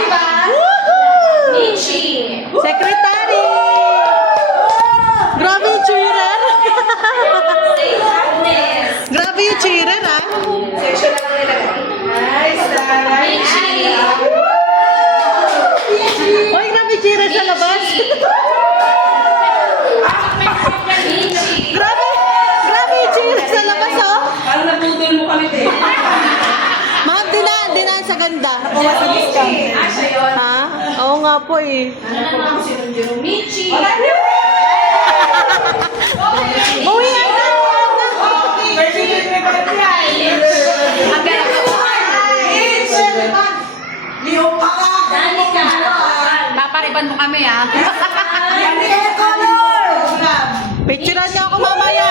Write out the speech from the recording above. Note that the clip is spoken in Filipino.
diba? Michi. Secretary! Grabe yung cheerer! Saint Agnes. Grabe yung cheerer, ah! Section lang nila. Nice, nice. Michi. Uy, grabe yung cheerer sa labas! Michi. Grabe! Grabe yung cheerer sa labas, oh! Parang naputol mo kami, te. Ma'am, dinaan sa ganda. Nakuha sa discount. Ah, siya yun. Ha? Oo nga po, eh. Ano naman ako sinunod? Michi. Uwi nga na! Ang ganda ko. Danica. Papariban mo kami, ah. Picturean niyo ako mamaya!